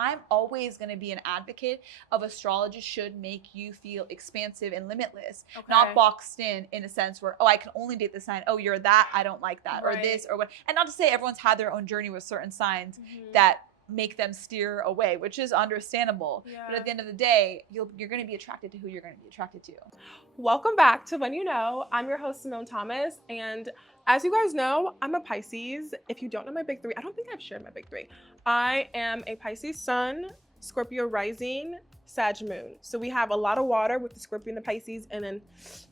I'm always going to be an advocate of astrology should make you feel expansive and limitless, not boxed in a sense where, oh, I can only date this sign. Oh, you're that. I don't like that. Or this or what. And not to say everyone's had their own journey with certain signs that make them steer away, which is understandable. But at the end of the day, you're going to be attracted to who you're going to be attracted to. Welcome back to When You Know. I'm your host, Simone Thomas. And as you guys know, I'm a Pisces. If you don't know my big three, I don't think I've shared my big three. I am a Pisces sun, Scorpio rising, Sag moon. So we have a lot of water with the Scorpio and the Pisces, and then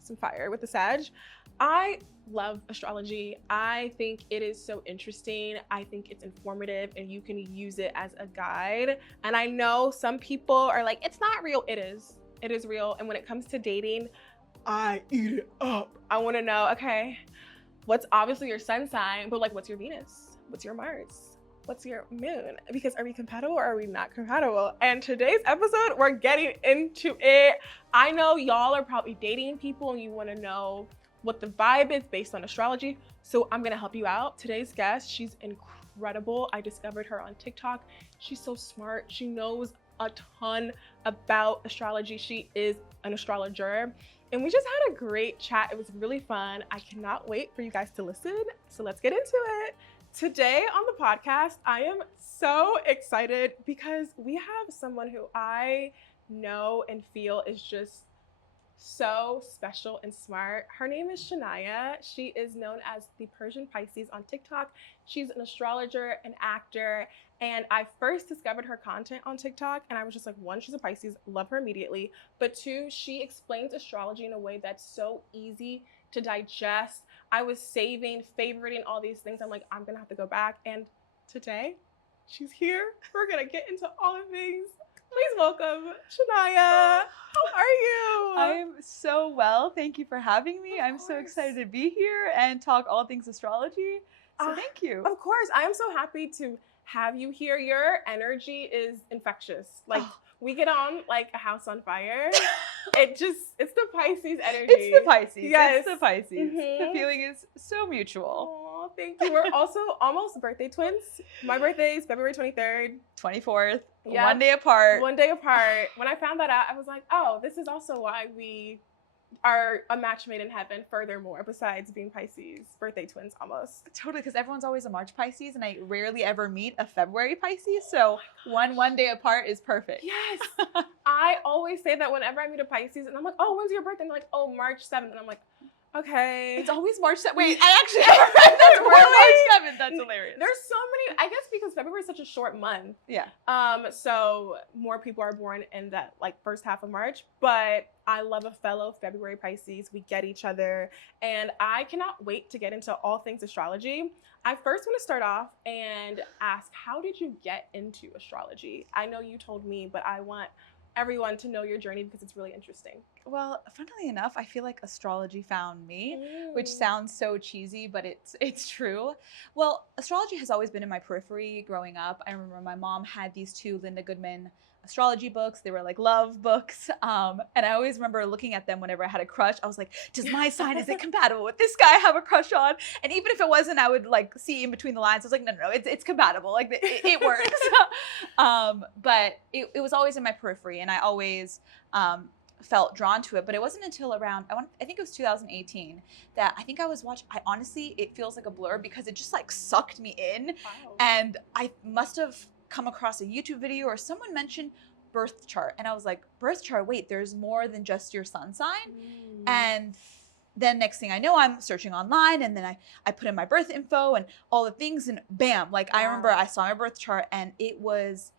some fire with the Sag. I love astrology. I think it is so interesting. I think it's informative and you can use it as a guide. And I know some people are like, it's not real. It is. It is real. And when it comes to dating, I eat it up. I want to know, okay, what's obviously your sun sign, but like, what's your Venus? What's your Mars? What's your moon? Because are we compatible or are we not compatible? And today's episode, we're getting into it. I know y'all are probably dating people and you want to know what the vibe is based on astrology. So I'm gonna help you out. Today's guest, she's incredible. I discovered her on TikTok. She's so smart. She knows a ton about astrology. She is an astrologer. And we just had a great chat. It was really fun. I cannot wait for you guys to listen. So let's get into it. Today on the podcast, I am so excited because we have someone who I know and feel is just so special and smart. Her name is Shania. She is known as the Persian Pisces on TikTok. She's an astrologer, an actor, and I first discovered her content on TikTok and I was just like, one, she's a Pisces, love her immediately, but two, she explains astrology in a way that's so easy to digest. I was favoriting all these things. I'm like, I'm gonna have to go back, and today she's here. We're gonna get into all the things. Please welcome Shania. How are you? I'm so well. Thank you for having me. I'm so excited to be here and talk all things astrology. So thank you. Of course. I am so happy to have you here. Your energy is infectious. Like we get on like a house on fire. It's the Pisces energy. It's the Pisces. Yes. It's the Pisces. The feeling is so mutual. Oh, thank you. We're also almost birthday twins. My birthday is February 23rd. 24th. Yep. 1 day apart. 1 day apart. When I found that out, I was like, oh, this is also why we are a match made in heaven. Furthermore, besides being Pisces, birthday twins almost. Totally, because everyone's always a March Pisces, and I rarely ever meet a February Pisces. So one day apart is perfect. Yes. I always say that whenever I meet a Pisces, and I'm like, oh, when's your birthday? And they're like, oh, March 7th. And I'm like, okay. It's always March 7th. Wait, I actually never read that. March 7th. That's hilarious. There's so many, I guess because February is such a short month. Yeah. So more people are born in that like first half of March, but I love a fellow February Pisces. We get each other, and I cannot wait to get into all things astrology. I first want to start off and ask, how did you get into astrology? I know you told me, but I want everyone to know your journey because it's really interesting. Well, funnily enough, I feel like astrology found me, which sounds so cheesy, but it's true. Well, astrology has always been in my periphery growing up. I remember my mom had these two Linda Goodman astrology books. They were like love books. And I always remember looking at them whenever I had a crush. I was like, does my sign, is it compatible with this guy I have a crush on? And even if it wasn't, I would like see in between the lines. I was like, no, it's compatible. Like it works. But it was always in my periphery, and I always felt drawn to it. But it wasn't until around, I think it was 2018 that I think I was watching. I honestly, it feels like a blur because it just like sucked me in. Wow. And I must have come across a YouTube video or someone mentioned birth chart, and I was like, birth chart, wait, there's more than just your sun sign. And then next thing I know, I'm searching online, and then I put in my birth info and all the things, and bam, like I remember I saw my birth chart, and it was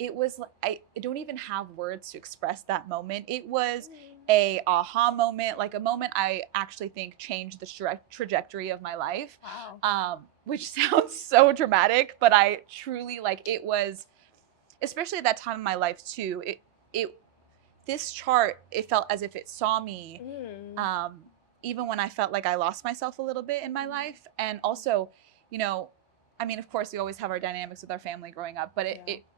I don't even have words to express that moment. It was a aha moment, like a moment I actually think changed the trajectory of my life. Wow. Which sounds so dramatic, but I truly, like, it was, especially at that time in my life too, this chart, it felt as if it saw me, even when I felt like I lost myself a little bit in my life. And also, you know, I mean, of course we always have our dynamics with our family growing up, but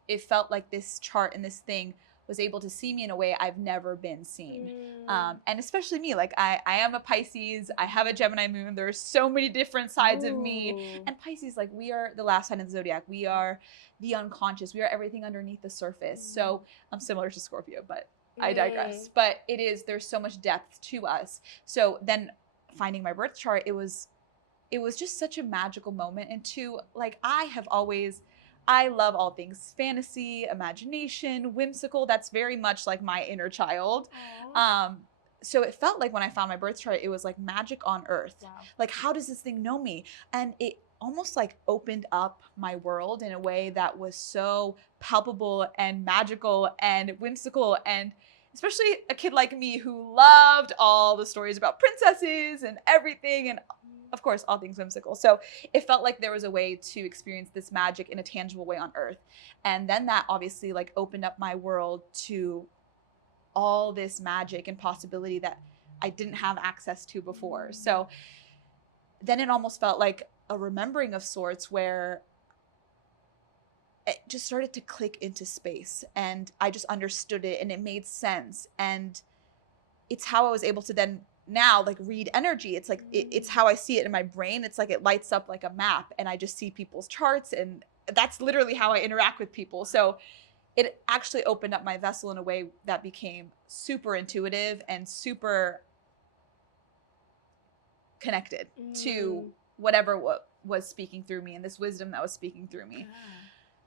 it felt like this chart and this thing was able to see me in a way I've never been seen. And especially me, like I am a Pisces, I have a Gemini moon. There's so many different sides of me. And Pisces, like we are the last sign of the zodiac. We are the unconscious. We are everything underneath the surface. So I'm similar to Scorpio, but I digress. But there's so much depth to us. So then finding my birth chart, it was just such a magical moment. And two, like I love all things fantasy, imagination, whimsical. That's very much like my inner child. So it felt like when I found my birth chart, it was like magic on earth. Wow. Like, how does this thing know me? And it almost like opened up my world in a way that was so palpable and magical and whimsical. And especially a kid like me who loved all the stories about princesses and everything, and of course, all things whimsical. So it felt like there was a way to experience this magic in a tangible way on earth. And then that obviously like opened up my world to all this magic and possibility that I didn't have access to before. So then it almost felt like a remembering of sorts, where it just started to click into space and I just understood it and it made sense. And it's how I was able to then now like read energy. It's like it's how I see it in my brain. It's like it lights up like a map and I just see people's charts, and that's literally how I interact with people. So it actually opened up my vessel in a way that became super intuitive and super connected to whatever was speaking through me and this wisdom that was speaking through me.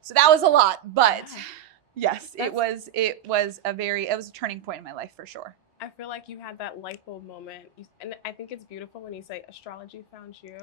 So that was a lot, but yes, it was a turning point in my life for sure. I feel like you had that light bulb moment. And I think it's beautiful when you say astrology found you.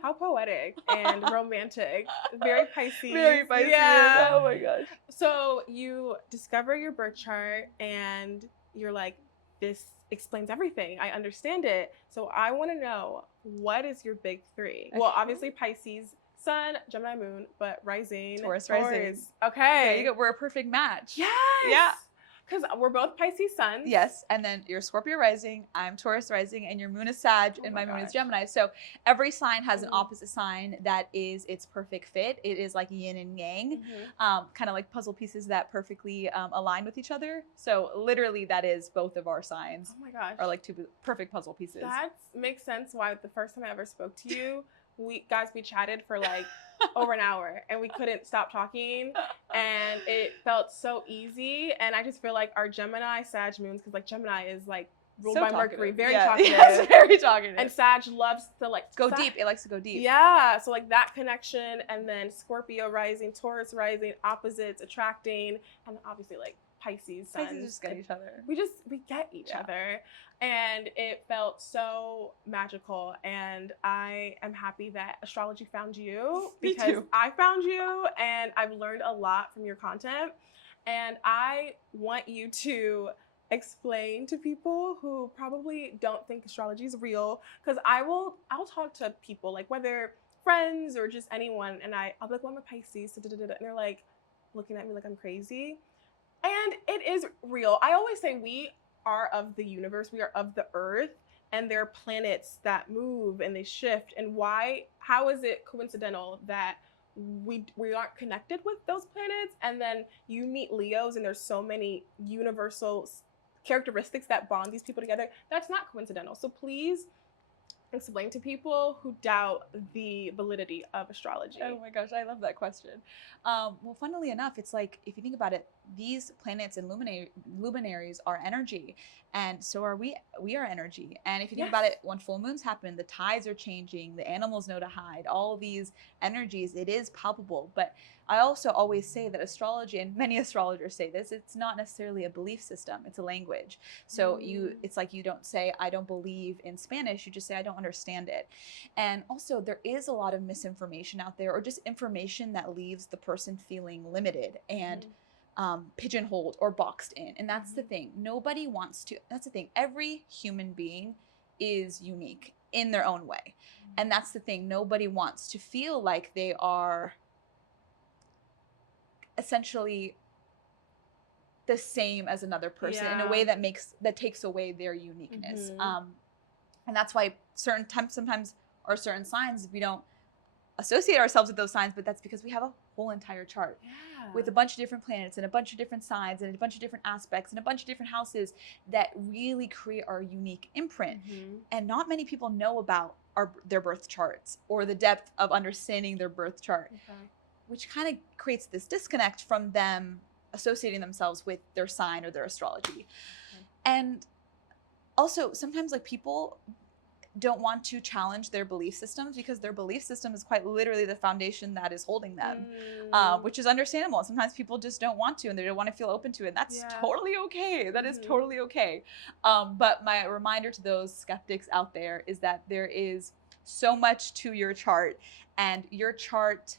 How poetic and romantic. Very Pisces. Very Pisces. Yeah. Oh my gosh. So you discover your birth chart and you're like, this explains everything. I understand it. So I want to know, what is your big three? Okay. Well, obviously Pisces, Sun, Gemini moon, but rising. Taurus rising. Okay. There you go. We're a perfect match. Yes. Yeah. Because we're both Pisces suns. Yes. And then you're Scorpio rising, I'm Taurus rising, and your moon is Sag, and my moon is Gemini. So every sign has an opposite sign that is its perfect fit. It is like yin and yang, kind of like puzzle pieces that perfectly align with each other. So literally that is both of our signs. Oh my gosh. Are like two perfect puzzle pieces. That makes sense why the first time I ever spoke to you, we chatted for like over an hour and we couldn't stop talking, and it felt so easy. And I just feel like our Gemini Sag moons, because like Gemini is like ruled by Mercury, very talkative. Yes, very talkative. And Sag loves to like go deep. It likes to go deep. Yeah, so like that connection, and then Scorpio rising, Taurus rising, opposites attracting, and obviously like Pisces suns. Pisces just get each other. We get each other. And it felt so magical. And I am happy that astrology found you, because I found you and I've learned a lot from your content. And I want you to explain to people who probably don't think astrology is real, because I'll talk to people, like whether friends or just anyone, and I'll be like, well, I'm a Pisces, and they're like looking at me like I'm crazy. And it is real. I always say we are of the universe, we are of the earth, and there are planets that move and they shift. And how is it coincidental that we aren't connected with those planets? And then you meet Leos and there's so many universal characteristics that bond these people together. That's not coincidental. So please explain to people who doubt the validity of astrology. Oh my gosh, I love that question. Well, funnily enough, it's like, if you think about it, these planets and luminaries are energy, and so are we. We are energy. And if you think about it, when full moons happen, the tides are changing, the animals know to hide, all these energies, it is palpable. But I also always say that astrology, and many astrologers say this, it's not necessarily a belief system, it's a language. So it's like, you don't say, I don't believe in Spanish, you just say, I don't understand it. And also there is a lot of misinformation out there, or just information that leaves the person feeling limited and pigeonholed or boxed in. And that's the thing. Nobody wants to, that's the thing. Every human being is unique in their own way. And that's the thing. Nobody wants to feel like they are essentially the same as another person in a way that takes away their uniqueness. And that's why sometimes are certain signs, we don't associate ourselves with those signs, but that's because we have a whole entire chart Yeah. with a bunch of different planets and a bunch of different signs and a bunch of different aspects and a bunch of different houses that really create our unique imprint. And not many people know about their birth charts or the depth of understanding their birth chart, which kind of creates this disconnect from them associating themselves with their sign or their astrology. And also sometimes like people don't want to challenge their belief systems because their belief system is quite literally the foundation that is holding them, which is understandable. Sometimes people just don't want to and they don't want to feel open to it. And that's totally okay. That is totally okay. But my reminder to those skeptics out there is that there is so much to your chart, and your chart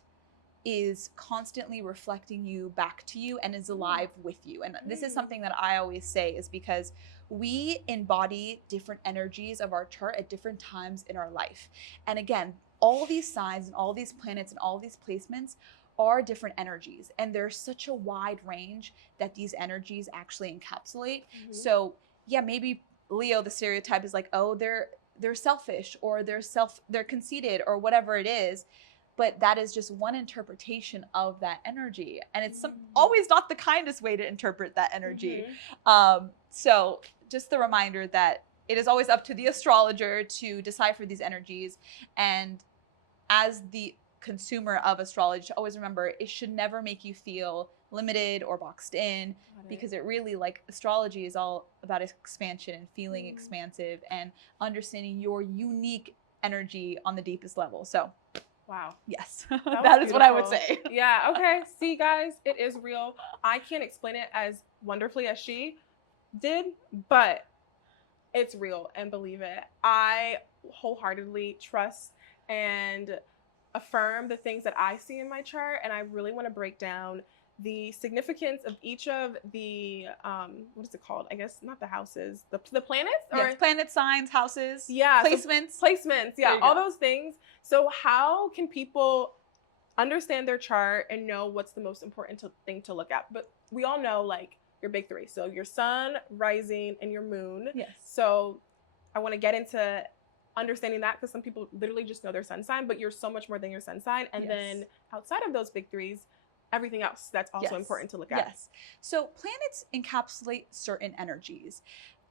is constantly reflecting you back to you and is alive with you. And this is something that I always say is because we embody different energies of our chart at different times in our life. And again, all these signs and all these planets and all these placements are different energies. And there's such a wide range that these energies actually encapsulate. So yeah, maybe Leo, the stereotype is like, oh, they're selfish or they're conceited or whatever it is. But that is just one interpretation of that energy. And it's always not the kindest way to interpret that energy. So just the reminder that it is always up to the astrologer to decipher these energies. And as the consumer of astrology, always remember it should never make you feel limited or boxed in, because it really, like, astrology is all about expansion and feeling expansive and understanding your unique energy on the deepest level. So wow. yes, that is beautiful. what I would say. Yeah, okay. See, guys, it is real. I can't explain it as wonderfully as she did, but it's real, and believe it. I wholeheartedly trust and affirm the things that I see in my chart, and I really want to break down the significance of each of the what is it called? I guess not the houses, the planets, or Yes, planets, signs, houses, placements, yeah, all those things. So how can people understand their chart and know what's the most important thing to look at? But we all know, like, your big three, so your sun, rising, and your moon. Yes. So I want to get into understanding that, because some people literally just know their sun sign, but you're so much more than your sun sign. And then outside of those big threes, everything else that's also important to look at. Yes. So planets encapsulate certain energies,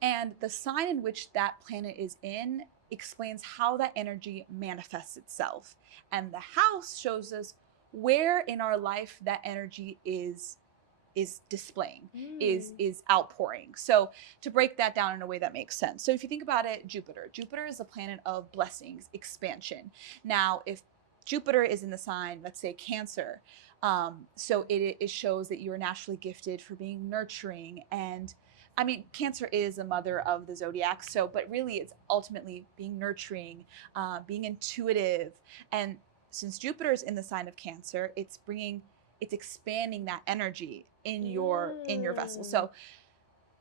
and the sign in which that planet is in explains how that energy manifests itself. And the house shows us where in our life that energy is displaying, is outpouring. So to break that down in a way that makes sense. So if you think about it, Jupiter is a planet of blessings, expansion. Now, if Jupiter is in the sign, let's say Cancer, so it shows that you're naturally gifted for being nurturing. And I mean, Cancer is a mother of the zodiac, so, but really it's ultimately being nurturing, being intuitive. And since Jupiter is in the sign of Cancer, it's expanding that energy in your vessel. So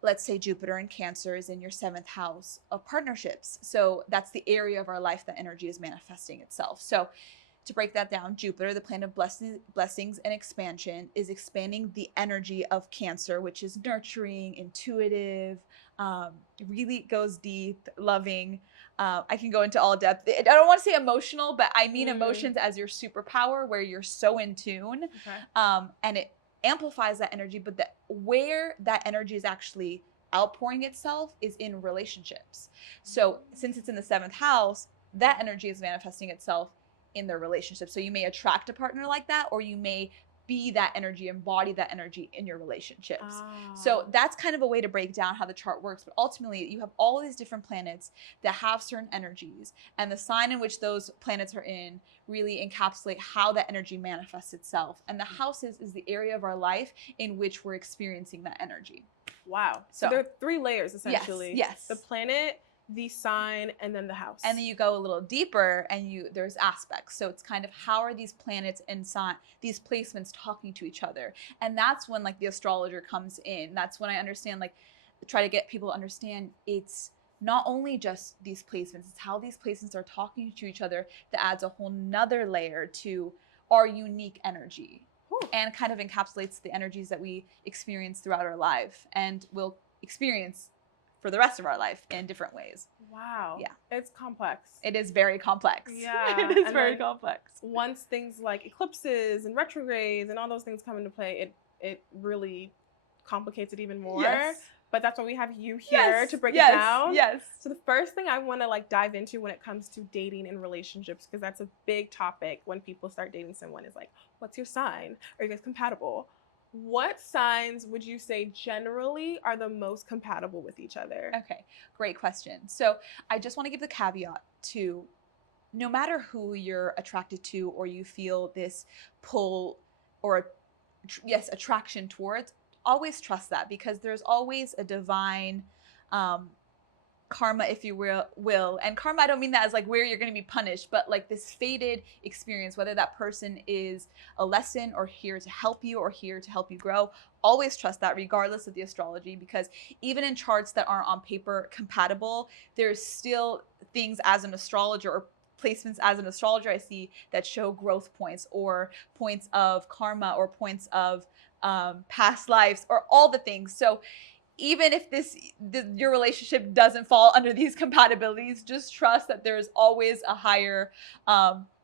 let's say Jupiter in Cancer is in your 7th house of partnerships. So that's the area of our life that energy is manifesting itself. So to break that down, Jupiter, the planet of blessings and expansion, is expanding the energy of Cancer, which is nurturing, intuitive, really goes deep, loving. I can go into all depth. I don't want to say emotional, but I mean emotions as your superpower, where you're so in tune, and it amplifies that energy. But where that energy is actually outpouring itself is in relationships. So since it's in the 7th house, that energy is manifesting itself in their relationship. So you may attract a partner like that, or you may be that energy, embody that energy in your relationships. So that's kind of a way to break down how the chart works. But ultimately, you have all these different planets that have certain energies, and the sign in which those planets are in really encapsulate how that energy manifests itself. And the houses is the area of our life in which we're experiencing that energy. Wow. So there are 3 layers, essentially. Yes. The planet, the sign, and then the house. And then you go a little deeper, and there's aspects. So it's kind of, how are these planets and these placements talking to each other? And that's when, like, the astrologer comes in. That's when I understand, like, try to get people to understand it's not only just these placements, it's how these placements are talking to each other that adds a whole nother layer to our unique energy. And kind of encapsulates the energies that we experience throughout our life and will experience for the rest of our life in different ways. Wow. Yeah. It's complex. It is very complex. Yeah. It is and very complex. Once things like eclipses and retrogrades and all those things come into play, it really complicates it even more. Yes. But that's why we have you here to break it down. Yes. So the first thing I want to like dive into when it comes to dating and relationships, because that's a big topic when people start dating someone, is like, what's your sign? Are you guys compatible? What signs would you say generally are the most compatible with each other? Okay, great question. So I just want to give the caveat to, no matter who you're attracted to or you feel this pull or attraction towards, always trust that, because there's always a divine karma, if you will. And karma, I don't mean that as like where you're going to be punished, but like this fated experience, whether that person is a lesson or here to help you or here to help you grow. Always trust that, regardless of the astrology, because even in charts that aren't on paper compatible, there's still things as an astrologer or placements as an astrologer I see that show growth points or points of karma or points of past lives or all the things. So even if your relationship doesn't fall under these compatibilities, just trust that there's always a higher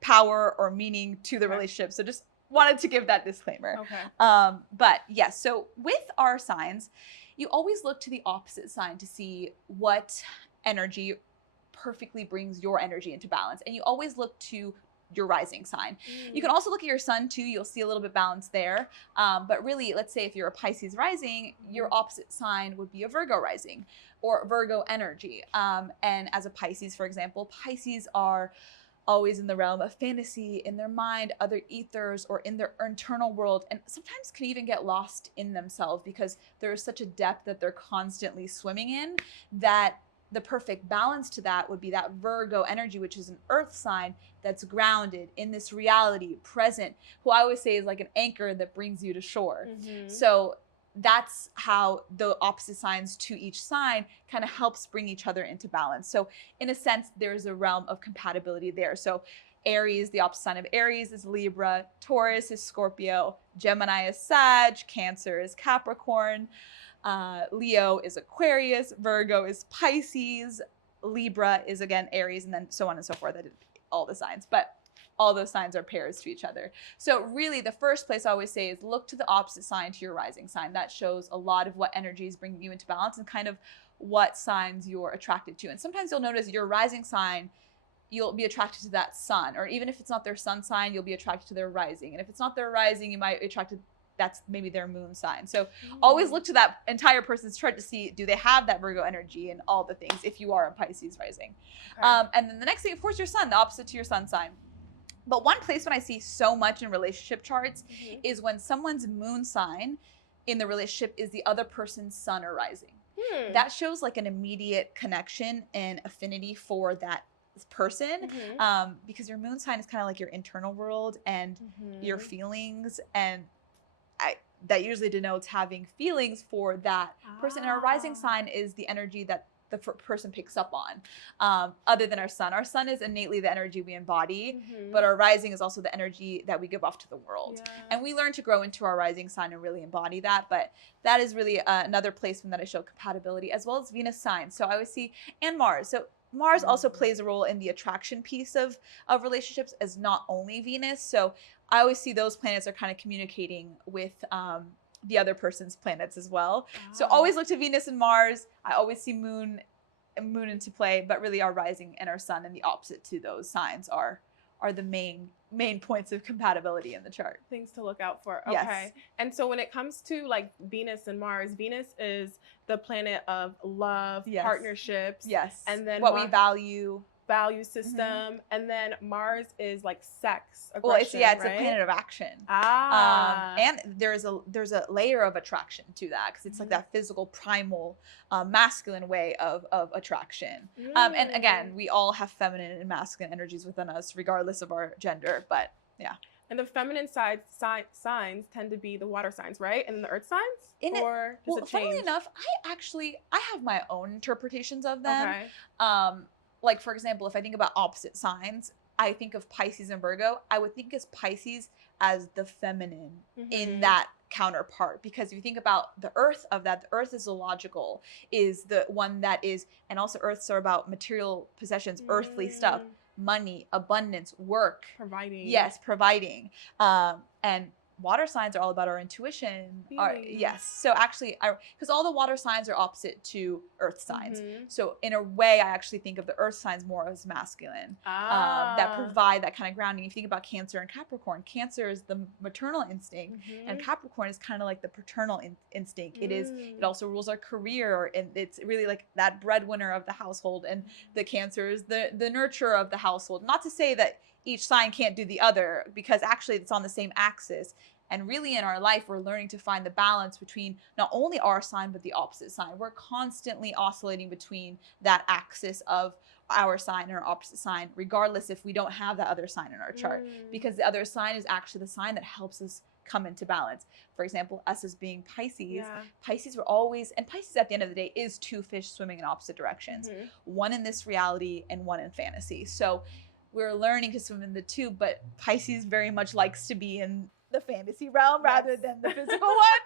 power or meaning to the relationship. So just wanted to give that disclaimer. Okay. But yes, so with our signs, you always look to the opposite sign to see what energy perfectly brings your energy into balance. And you always look to your rising sign. You can also look at your sun too. You'll see a little bit balanced there. But really, let's say if you're a Pisces rising, your opposite sign would be a Virgo rising or Virgo energy. And as a Pisces, for example, Pisces are always in the realm of fantasy, in their mind, other ethers, or in their internal world, and sometimes can even get lost in themselves because there is such a depth that they're constantly swimming in, that the perfect balance to that would be that Virgo energy, which is an earth sign that's grounded in this reality, present, who I always say is like an anchor that brings you to shore. So that's how the opposite signs to each sign kind of helps bring each other into balance. So in a sense, there's a realm of compatibility there. So Aries, the opposite sign of Aries is Libra, Taurus is Scorpio, Gemini is Sag, Cancer is Capricorn, Leo is Aquarius, Virgo is Pisces, Libra is again Aries, and then so on and so forth. I did all the signs, but all those signs are pairs to each other. So really the first place I always say is look to the opposite sign to your rising sign. That shows a lot of what energy is bringing you into balance and kind of what signs you're attracted to. And sometimes you'll notice your rising sign, you'll be attracted to that sun, or even if it's not their sun sign, you'll be attracted to their rising. And if it's not their rising, you might be attracted, that's maybe their moon sign. So always look to that entire person's chart to see, do they have that Virgo energy and all the things if you are a Pisces rising. And then the next thing, of course, your sun, the opposite to your sun sign. But one place when I see so much in relationship charts is when someone's moon sign in the relationship is the other person's sun or rising. That shows like an immediate connection and affinity for that person, because your moon sign is kind of like your internal world and your feelings, and that usually denotes having feelings for that person. And our rising sign is the energy that the person picks up on, other than our sun. Our sun is innately the energy we embody, but our rising is also the energy that we give off to the world. And we learn to grow into our rising sign and really embody that. But that is really another placement that I show compatibility, as well as Venus sign. So I always see, and Mars. So Mars also plays a role in the attraction piece of relationships, as not only Venus. So I always see those planets are kind of communicating with the other person's planets as well. So always look to Venus and Mars. I always see moon into play, but really our rising and our sun and the opposite to those signs are the main points of compatibility in the chart. Things to look out for. Okay. Yes. And so when it comes to like Venus and Mars, Venus is the planet of love, partnerships. Yes. And then what we value system, and then Mars is like sex, aggression. Well, it's a right? planet of action. And there's a layer of attraction to that, because it's like that physical, primal, masculine way of attraction. And again, we all have feminine and masculine energies within us, regardless of our gender. But yeah. And the feminine signs tend to be the water signs, right? And then the earth signs? Or does it change? Funnily enough, I have my own interpretations of them. Okay. Like, for example, if I think about opposite signs, I think of Pisces and Virgo. I would think as Pisces as the feminine in that counterpart, because if you think about the earth of that, the earth is illogical, is the one that is, and also earths are about material possessions, earthly stuff, money, abundance, work, providing. Yes, providing. And water signs are all about our intuition. Yes. So actually, because all the water signs are opposite to earth signs. So in a way, I actually think of the earth signs more as masculine, that provide that kind of grounding. If you think about Cancer and Capricorn, Cancer is the maternal instinct, and Capricorn is kind of like the paternal instinct. It also rules our career, and it's really like that breadwinner of the household, and the Cancer is the nurturer of the household. Not to say that each sign can't do the other, because actually it's on the same axis. And really in our life, we're learning to find the balance between not only our sign, but the opposite sign. We're constantly oscillating between that axis of our sign and our opposite sign, regardless if we don't have that other sign in our chart, because the other sign is actually the sign that helps us come into balance. For example, us as being Pisces, Pisces were always, and Pisces at the end of the day is two fish swimming in opposite directions, one in this reality and one in fantasy. So we're learning to swim in the two, but Pisces very much likes to be in the fantasy realm rather than the physical one.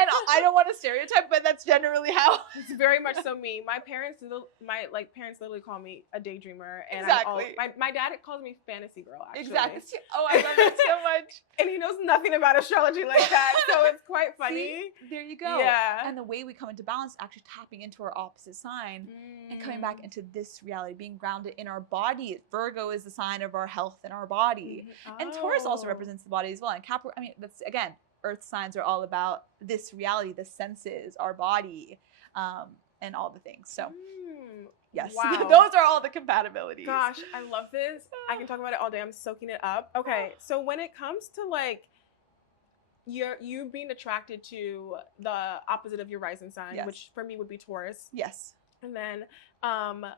And I don't want to stereotype, but that's generally how. It's very much so me. My parents literally call me a daydreamer, and my dad calls me fantasy girl. Actually. Exactly. Oh, I love it so much. And he knows nothing about astrology like that, so it's quite funny. See? There you go. Yeah. And the way we come into balance, actually tapping into our opposite sign and coming back into this reality, being grounded in our body. Virgo is the sign of our health and our body, and Taurus also represents the body as well. And Capricorn, I mean, that's again, earth signs are all about this reality, the senses, our body, and all the things. So yes, those are all the compatibilities. Gosh, I love this. I can talk about it all day. I'm soaking it up. Okay, so when it comes to like you being attracted to the opposite of your rising sign, which for me would be Taurus. Yes. And then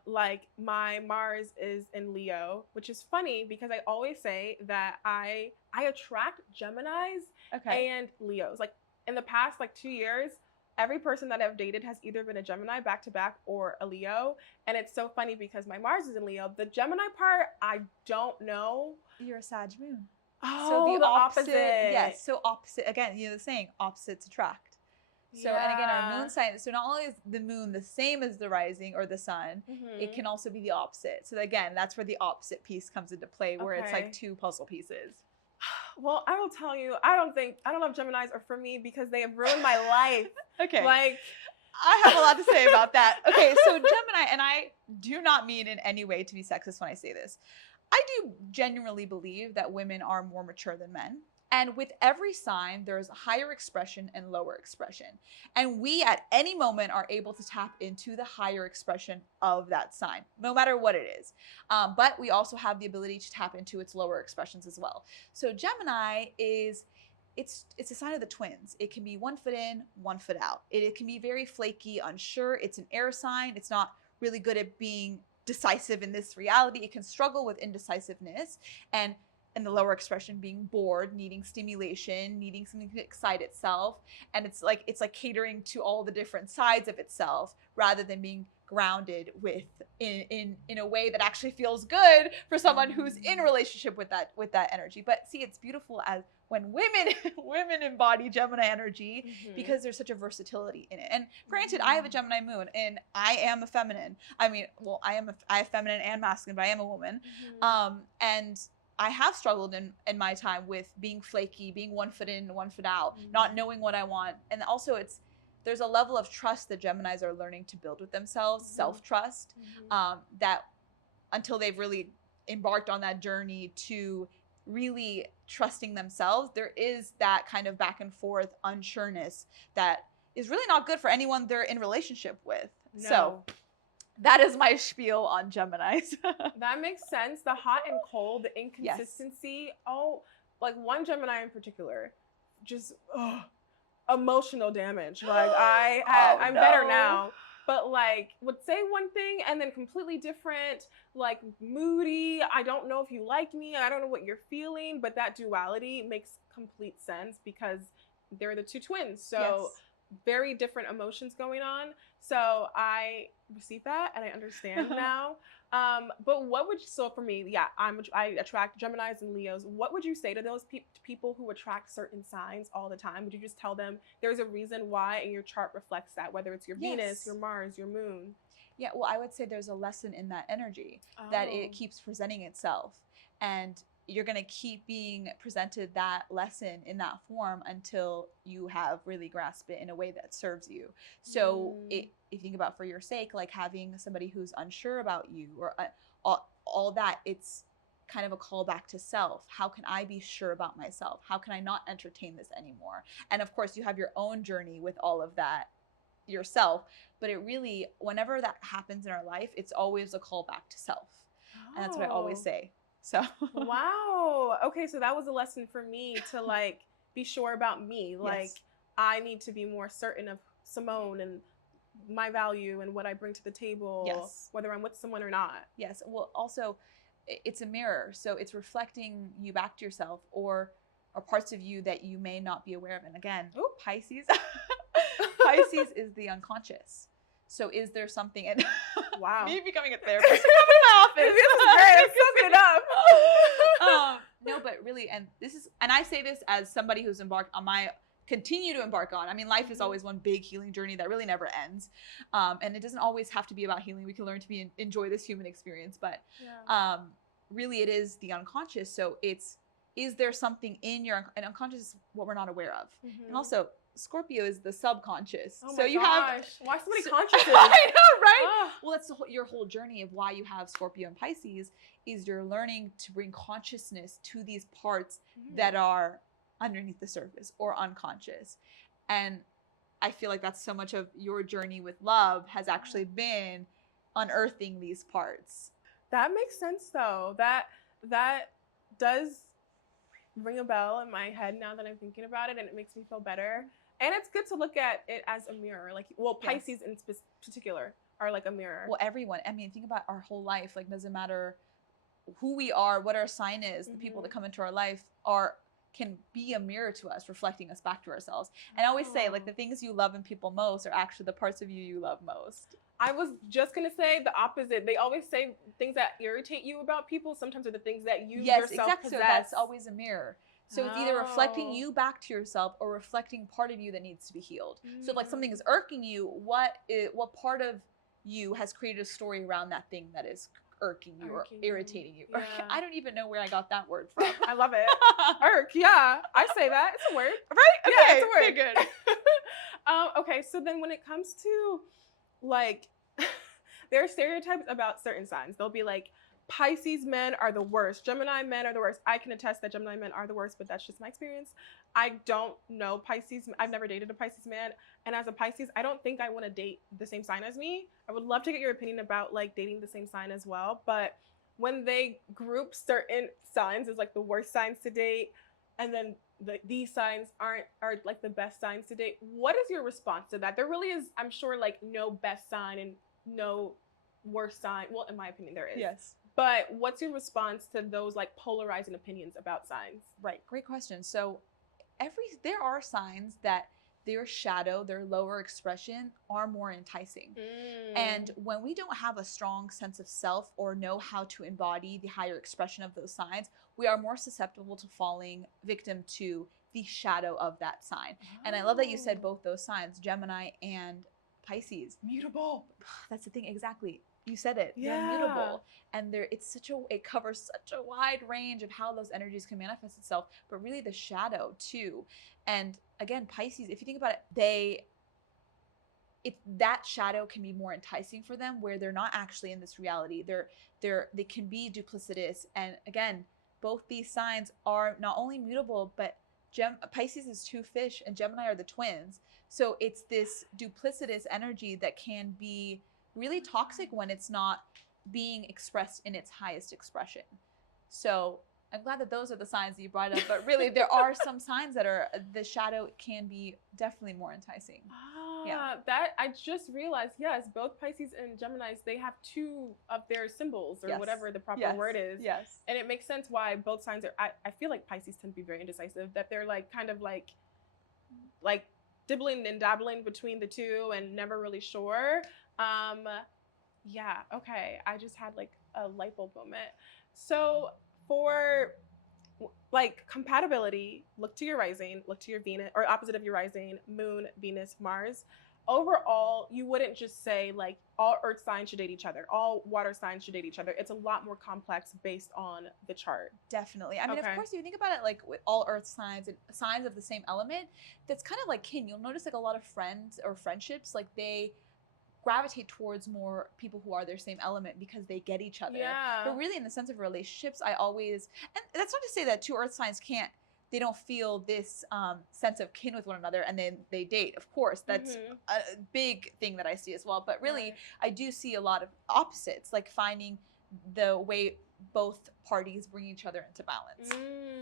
like my Mars is in Leo, which is funny because I always say that I attract Geminis and Leos. Like in the past like 2 years, every person that I've dated has either been a Gemini back to back or a Leo. And it's so funny because my Mars is in Leo. The Gemini part, I don't know. You're a Sag moon. Oh, so the opposite. Yes. So opposite, again, you know the saying, opposites attract. So, and again, our moon sign, so not only is the moon the same as the rising or the sun, it can also be the opposite. So again, that's where the opposite piece comes into play, where it's like two puzzle pieces. Well, I will tell you, I don't know if Geminis are for me because they have ruined my life. Okay. Like, I have a lot to say about that. Okay, so Gemini, and I do not mean in any way to be sexist when I say this. I do genuinely believe that women are more mature than men. And with every sign, there's higher expression and lower expression. And we at any moment are able to tap into the higher expression of that sign, no matter what it is. But we also have the ability to tap into its lower expressions as well. So Gemini is, it's a sign of the twins. It can be 1 foot in, 1 foot out. It can be very flaky, unsure. It's an air sign. It's not really good at being decisive in this reality. It can struggle with indecisiveness, and the lower expression being bored, needing stimulation, needing something to excite itself. And it's like catering to all the different sides of itself rather than being grounded in a way that actually feels good for someone who's in a relationship with that energy. But see, it's beautiful as when women embody Gemini energy because there's such a versatility in it. And granted, I have a Gemini moon and I am a feminine. I mean, well, I have feminine and masculine, but I am a woman. And I have struggled in my time with being flaky, being 1 foot in, 1 foot out, not knowing what I want. And also there's a level of trust that Geminis are learning to build with themselves, self-trust, that until they've really embarked on that journey to really trusting themselves, there is that kind of back and forth unsureness that is really not good for anyone they're in relationship with. No. So that is my spiel on Geminis. That makes sense. The hot and cold, the inconsistency. Yes. Oh, like one Gemini in particular, just emotional damage. Like I'm better now, but like would say one thing and then completely different, like moody. I don't know if you like me. I don't know what you're feeling, but that duality makes complete sense because they're the two twins. So very different emotions going on. So I receive that and I understand now. But what would so for me, yeah, I attract Geminis and Leos. What would you say to those people who attract certain signs all the time? Would you just tell them there's a reason why, and your chart reflects that, whether it's your Venus, Yes. your Mars, your Moon? Yeah, well, I would say there's a lesson in that energy that it Oh. keeps presenting itself. And you're going to keep being presented that lesson in that form until you have really grasped it in a way that serves you. So if you think about for your sake, like having somebody who's unsure about you or all that, it's kind of a call back to self. How can I be sure about myself? How can I not entertain this anymore? And of course, you have your own journey with all of that yourself, but it really, whenever that happens in our life, it's always a call back to self. And that's what I always say. So wow. Okay, so that was a lesson for me to like be sure about me. Like yes. I need to be more certain of Simone and my value and what I bring to the table, Yes. whether I'm with someone or not. Yes. Well, also it's a mirror, so it's reflecting you back to yourself or parts of you that you may not be aware of. And again, Pisces Pisces is the unconscious. So is there something, and wow, me becoming a therapist in my office. This is great. Soak it up. No, but really, and I say this as somebody who's embarked on continue to embark on. I mean, life is always one big healing journey that really never ends. And it doesn't always have to be about healing. We can learn to enjoy this human experience, but really it is the unconscious. So is there something in your, and unconscious is what we're not aware of. And also Scorpio is the subconscious. Oh so my you gosh. have why so many consciouses? I know, right? Well, that's your whole journey of why you have Scorpio and Pisces is you're learning to bring consciousness to these parts that are underneath the surface or unconscious. And I feel like that's so much of your journey with love has actually been unearthing these parts. That makes sense though. That does ring a bell in my head now that I'm thinking about it, and it makes me feel better. And it's good to look at it as a mirror. Like, well, Pisces in particular are like a mirror. Well, everyone. I mean, think about our whole life. Like, doesn't matter who we are, what our sign is. The people that come into our life can be a mirror to us, reflecting us back to ourselves. And I always say, like, the things you love in people most are actually the parts of you love most. I was just gonna say the opposite. They always say things that irritate you about people sometimes are the things that you yourself exactly. possess. So that's always a mirror. So it's either reflecting you back to yourself or reflecting part of you that needs to be healed. So if like something is irking you, what part of you has created a story around that thing that is irking you or irritating you? Yeah. I don't even know where I got that word from. I love it. Irk, yeah. I say that. It's a word. Right? Okay, yeah, it's a word. Good. Okay, so then when it comes to like there are stereotypes about certain signs. They'll be like Pisces men are the worst. Gemini men are the worst. I can attest that Gemini men are the worst, but that's just my experience. I don't know Pisces. I've never dated a Pisces man. And as a Pisces, I don't think I want to date the same sign as me. I would love to get your opinion about like dating the same sign as well. But when they group certain signs as like the worst signs to date, and then these signs are like the best signs to date, what is your response to that? There really is, I'm sure, like no best sign and no worst sign. Well, in my opinion, there is. Yes. But what's your response to those like polarizing opinions about signs? Right. Great question. So there are signs that their shadow, their lower expression are more enticing. And when we don't have a strong sense of self or know how to embody the higher expression of those signs, we are more susceptible to falling victim to the shadow of that sign. And I love that you said both those signs, Gemini and Pisces. Mutable. That's the thing. Exactly. You said it. Yeah. They're mutable. And it covers such a wide range of how those energies can manifest itself, but really the shadow too. And again, Pisces, if you think about it, that shadow can be more enticing for them where they're not actually in this reality. They can be duplicitous. And again, both these signs are not only mutable, but Pisces is two fish and Gemini are the twins. So it's this duplicitous energy that can be really toxic when it's not being expressed in its highest expression. So I'm glad that those are the signs that you brought up, but really there are some signs that are, the shadow can be definitely more enticing. That I just realized, yes, both Pisces and Geminis, they have two of their symbols or whatever the proper word is. Yes. And it makes sense why both signs are, I feel like Pisces tend to be very indecisive, that they're like kind of like dibbling and dabbling between the two and never really sure. Yeah, okay. I just had like a light bulb moment. So for like compatibility, look to your rising, look to your Venus, or opposite of your rising, Moon, Venus, Mars. Overall, you wouldn't just say like all earth signs should date each other, all water signs should date each other. It's a lot more complex based on the chart. Definitely. I mean, Okay. of course, if you think about it, like with all earth signs and signs of the same element, that's kind of like kin. You'll notice like a lot of friends or friendships, like they gravitate towards more people who are their same element because they get each other. Yeah. But really, in the sense of relationships, I always, and that's not to say that two earth signs can't, they don't feel this sense of kin with one another and then they date. Of course, that's a big thing that I see as well. But really, I do see a lot of opposites, like finding the way both parties bring each other into balance.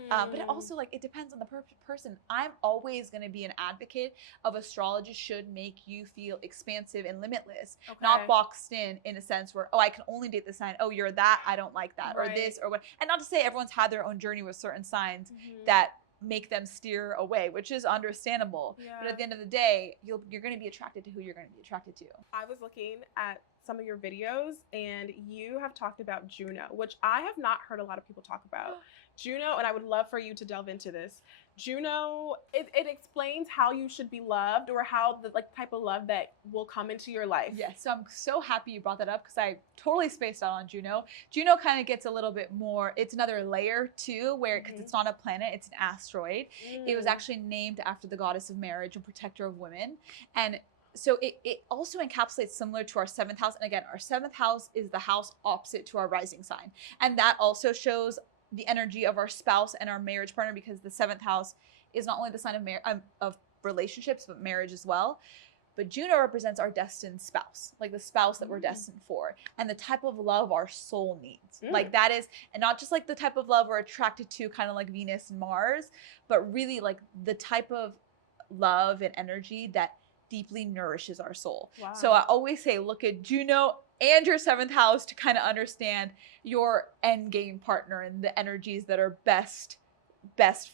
But it also, like, it depends on the person. I'm always going to be an advocate of astrology should make you feel expansive and limitless, not boxed in a sense where, oh, I can only date this sign. Oh, you're that. I don't like that. Or this or what. And not to say everyone's had their own journey with certain signs that make them steer away, which is understandable. But at the end of the day, you're going to be attracted to who you're going to be attracted to. I was looking at some of your videos and you have talked about Juno, which I have not heard a lot of people talk about. Juno, and I would love for you to delve into this. Juno, it explains how you should be loved, or how the like type of love that will come into your life. Yes, so I'm so happy you brought that up because I totally spaced out on Juno. Juno kind of gets a little bit more, it's another layer too, where, because it's not a planet, it's an asteroid. It was actually named after the goddess of marriage and protector of women. And so it also encapsulates similar to our 7th house. And again, our 7th house is the house opposite to our rising sign. And that also shows the energy of our spouse and our marriage partner, because the 7th house is not only the sign of relationships, but marriage as well. But Juno represents our destined spouse, like the spouse that we're destined for, and the type of love our soul needs. Like that is, and not just like the type of love we're attracted to, kind of like Venus and Mars, but really like the type of love and energy that deeply nourishes our soul. So I always say, look at Juno and your 7th house to kind of understand your end game partner and the energies that are best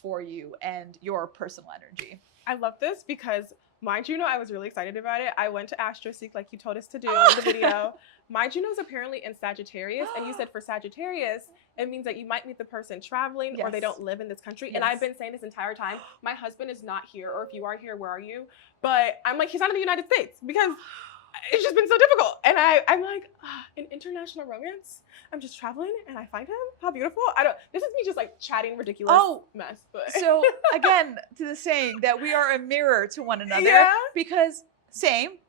for you and your personal energy. I love this because my Juno, I was really excited about it. I went to AstroSeek like you told us to do in the video. My Juno is apparently in Sagittarius, and you said for Sagittarius, it means that you might meet the person traveling or they don't live in this country. And I've been saying this entire time, my husband is not here, or if you are here, where are you? But I'm like, he's not in the United States because it's just been so difficult. And I'm like, in international romance, I'm just traveling and I find him. How beautiful. This is me just like chatting ridiculous mess. But. So again, to the saying that we are a mirror to one another, because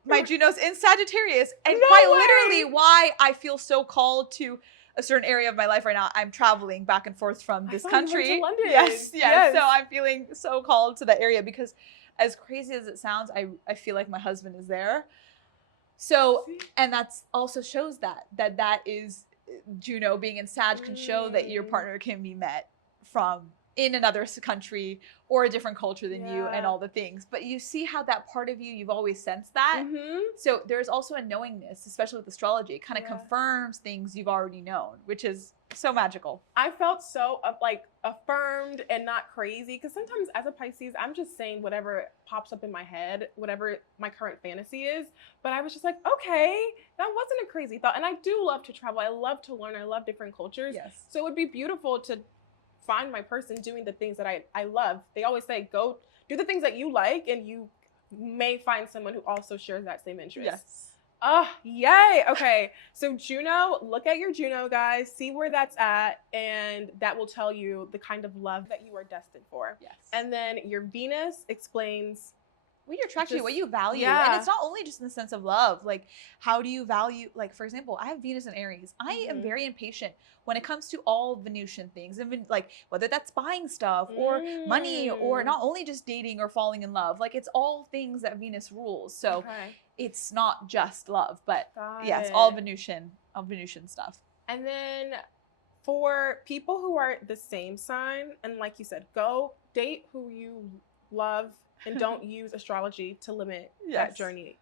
my Juno's in Sagittarius, and literally why I feel so called to a certain area of my life right now. I'm traveling back and forth from this country. You went to London. Yes. So I'm feeling so called to that area because, as crazy as it sounds, I feel like my husband is there. So, and that's also shows that is Juno being in Sag can show that your partner can be met from in another country or a different culture than you and all the things. But you see how that part of you've always sensed that. So there's also a knowingness, especially with astrology. It kind of confirms things you've already known, which is so magical. I felt so like affirmed and not crazy, because sometimes as a Pisces, I'm just saying whatever pops up in my head, whatever my current fantasy is. But I was just like, okay, that wasn't a crazy thought. And I do love to travel. I love to learn. I love different cultures. So it would be beautiful to find my person doing the things that I love. They always say, go do the things that you like, and you may find someone who also shares that same interest. Oh, yay. Okay. So Juno, look at your Juno, guys, see where that's at, and that will tell you the kind of love that you are destined for. And then your Venus explains what you're attracted to, what you value. And it's not only just in the sense of love. Like, how do you value, like, for example, I have Venus in Aries. I am very impatient when it comes to all Venusian things. And like, whether that's buying stuff or money, or not only just dating or falling in love. Like, it's all things that Venus rules. So it's not just love, but yes, all Venusian stuff. And then for people who are the same sign, and like you said, go date who you love, and don't use astrology to limit that journey.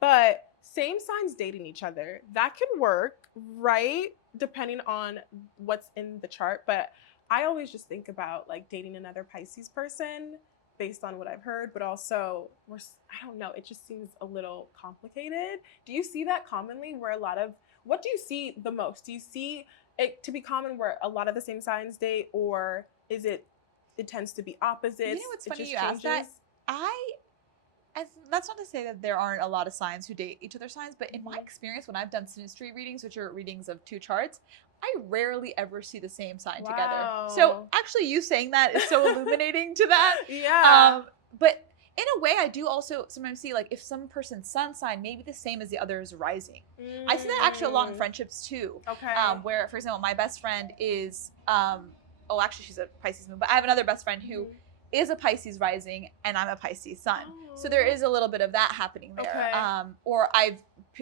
But same signs dating each other, that could work, right? Depending on what's in the chart. But I always just think about like dating another Pisces person based on what I've heard, but also I don't know, it just seems a little complicated. Do you see that commonly where what do you see the most? Do you see it to be common where a lot of the same signs date, or is it tends to be opposites? You know what's funny just you asked that? That's not to say that there aren't a lot of signs who date each other's signs, but in my experience, when I've done synastry readings, which are readings of 2 charts, I rarely ever see the same sign together. So actually you saying that is so illuminating to that. Yeah. But in a way, I do also sometimes see like if some person's sun sign may be the same as the other's rising. I see that actually a lot in friendships too. Okay. Where, for example, my best friend is, actually she's a Pisces moon, but I have another best friend who is a Pisces rising and I'm a Pisces sun. So there is a little bit of that happening there. Okay. Or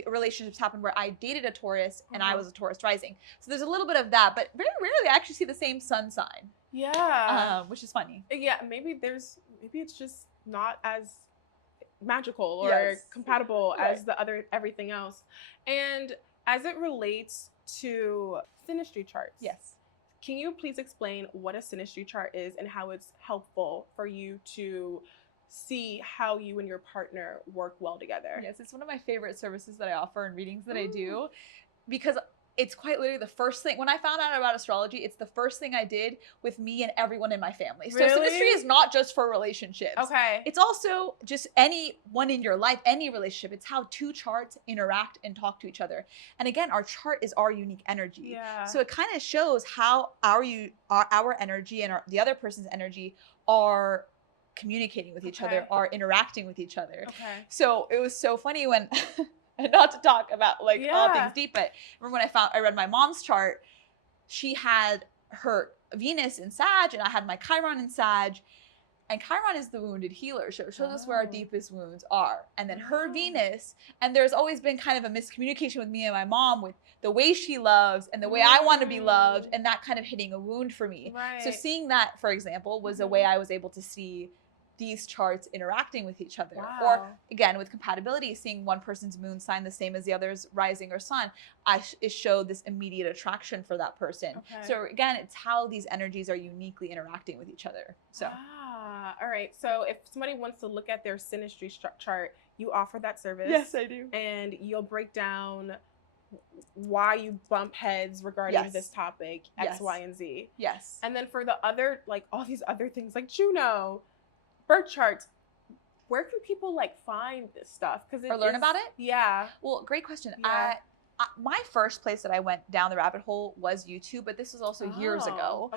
relationships happened where I dated a Taurus and I was a Taurus rising. So there's a little bit of that, but very rarely I actually see the same sun sign. Yeah. Which is funny. Yeah, maybe it's just not as magical or compatible as the other everything else. And as it relates to synastry charts. Yes. Can you please explain what a synastry chart is and how it's helpful for you to see how you and your partner work well together? Yes, it's one of my favorite services that I offer and readings that I do, because it's quite literally the first thing. When I found out about astrology, it's the first thing I did with me and everyone in my family. Really? So synastry is not just for relationships. Okay. It's also just anyone in your life, any relationship. It's how 2 charts interact and talk to each other. And again, our chart is our unique energy. Yeah. So it kind of shows how our energy and the other person's energy are communicating with each other, are interacting with each other. Okay. So it was so funny when and not to talk about like all things deep, but remember when I read my mom's chart, she had her Venus in Sag and I had my Chiron in Sag, and Chiron is the wounded healer. So it shows us where our deepest wounds are. And then her Venus, and there's always been kind of a miscommunication with me and my mom with the way she loves and the way I want to be loved, and that kind of hitting a wound for me. Right. So seeing that, for example, was a way I was able to see these charts interacting with each other. Wow. Or again, with compatibility, seeing one person's moon sign the same as the other's rising or sun, it showed this immediate attraction for that person. Okay. So again, it's how these energies are uniquely interacting with each other. So all right. So if somebody wants to look at their synastry chart, you offer that service. Yes, I do. And you'll break down why you bump heads regarding this topic, X, Y, and Z. Yes. And then for the other, like all these other things like Juno, birth charts, where can people like find this stuff? Or learn about it? Yeah. Well, great question. Yeah. My first place that I went down the rabbit hole was YouTube, but this was also years ago,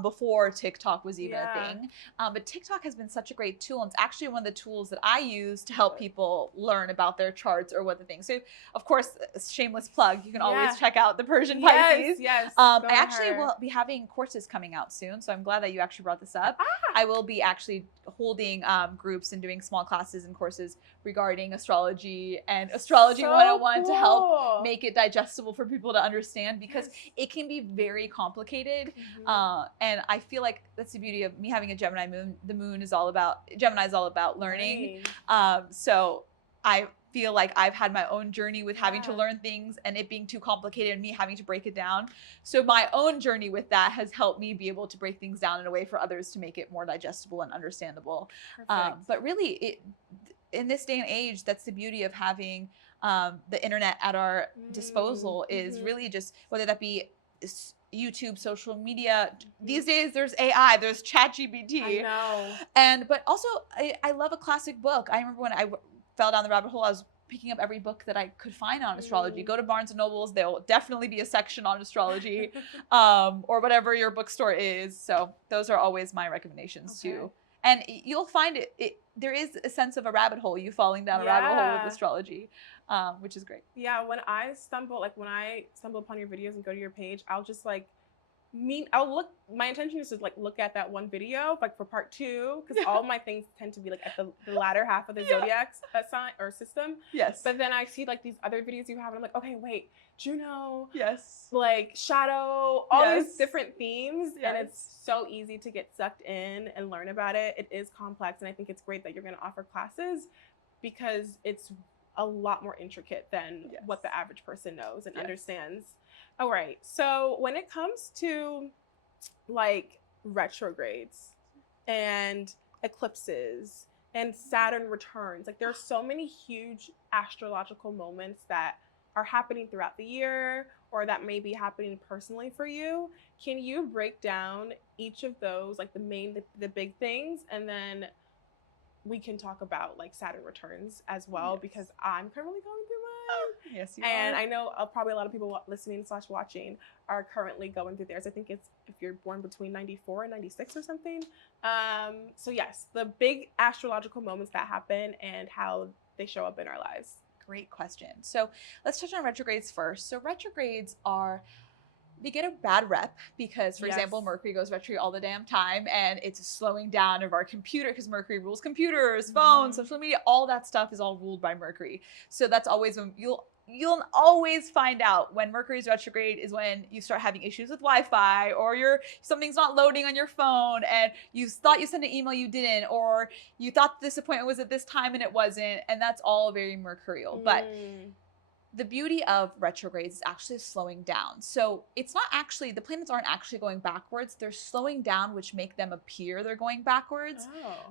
before TikTok was even a thing. But TikTok has been such a great tool, and it's actually one of the tools that I use to help people learn about their charts or what the things. So, of course, shameless plug, you can always check out the Persian Pisces. Yes. I actually will be having courses coming out soon, so I'm glad that you actually brought this up. I will be actually holding groups and doing small classes and courses regarding astrology and astrology 101 to help make it digestible for people to understand, because it can be very complicated. And I feel like that's the beauty of me having a Gemini moon. The moon is all about, Gemini is all about learning. So I feel like I've had my own journey with having to learn things and it being too complicated and me having to break it down. So my own journey with that has helped me be able to break things down in a way for others to make it more digestible and understandable. But really, in this day and age, that's the beauty of having the internet at our disposal, is really just, whether that be YouTube, social media. These days there's AI, there's ChatGPT. I know. But also I love a classic book. I remember when I fell down the rabbit hole, I was picking up every book that I could find on astrology. Go to Barnes and Nobles, there'll definitely be a section on astrology, or whatever your bookstore is. So those are always my recommendations too. And you'll find there is a sense of a rabbit hole, you falling down a rabbit hole with astrology, which is great. Yeah, when I stumble upon your videos and go to your page, I'll just my intention is to look at that one video for part 2, because all my things tend to be at the latter half of the zodiac sign or system. Yes. But then I see these other videos you have and I'm like, okay, wait, Juno. Yes. Shadow, all these different themes. And it's so easy to get sucked in and learn about it. It is complex, and I think it's great that you're going to offer classes, because it's a lot more intricate than what the average person knows and understands. All right. So when it comes to retrogrades, and eclipses and Saturn returns. Like there's so many huge astrological moments that are happening throughout the year or that may be happening personally for you. Can you break down each of those, like the big things, and then we can talk about like Saturn returns as well, Yes. because I'm currently going through mine. Yes, you And are. I know probably a lot of people listening / watching are currently going through theirs. I think it's if you're born between 94 and 96 or something. So yes, the big astrological moments that happen and how they show up in our lives. Great question. So let's touch on retrogrades first. So retrogrades they get a bad rep because, for example, Mercury goes retrograde all the damn time, and it's a slowing down of our computer because Mercury rules computers, phones, social media, all that stuff is all ruled by Mercury. So that's always when you'll always find out when Mercury's retrograde is when you start having issues with Wi-Fi, or something's not loading on your phone and you thought you sent an email you didn't, or you thought this appointment was at this time and it wasn't, and that's all very mercurial. But the beauty of retrogrades is actually slowing down. So it's not actually, the planets aren't actually going backwards. They're slowing down, which make them appear they're going backwards.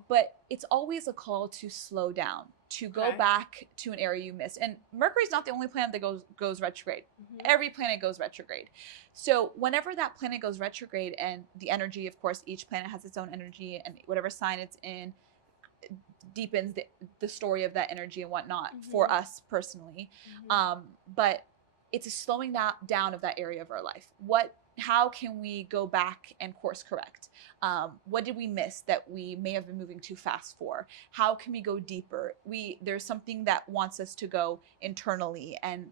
But it's always a call to slow down, to go back to an area you missed. And Mercury's not the only planet that goes retrograde. Every planet goes retrograde. So whenever that planet goes retrograde, and the energy, of course, each planet has its own energy, and whatever sign it's in deepens the story of that energy and whatnot for us personally. But it's a slowing down of that area of our life. How can we go back and course correct? What did we miss that we may have been moving too fast for? How can we go deeper? There's something that wants us to go internally and,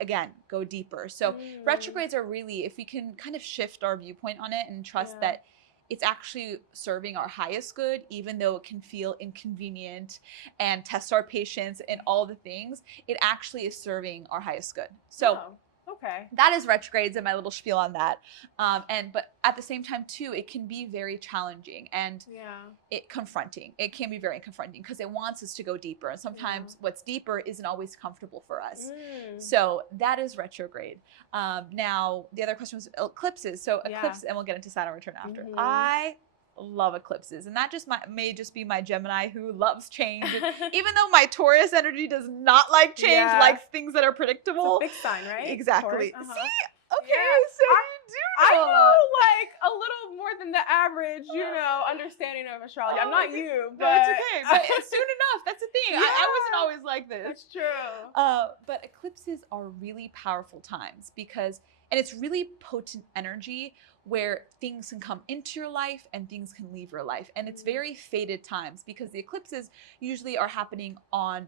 again, go deeper. So retrogrades are really, if we can kind of shift our viewpoint on it and trust that it's actually serving our highest good, even though it can feel inconvenient and test our patience and all the things, it actually is serving our highest good. So that is retrogrades and my little spiel on that. But at the same time too, it can be very challenging and confronting. It can be very confronting because it wants us to go deeper. And sometimes what's deeper isn't always comfortable for us. So that is retrograde. Now the other question was eclipses. So eclipse, and we'll get into Saturn return after. I love eclipses, and that may just be my Gemini who loves change. Even though my Taurus energy does not like change, likes things that are predictable. It's a big sign, right? Exactly. Taurus, See, okay, so you do I know know like a little more than the average, understanding of astrology. I'm not you, but no, it's okay. But soon enough, that's the thing. I wasn't always like this. That's true. But eclipses are really powerful times and it's really potent energy where things can come into your life and things can leave your life. And it's very fated times because the eclipses usually are happening on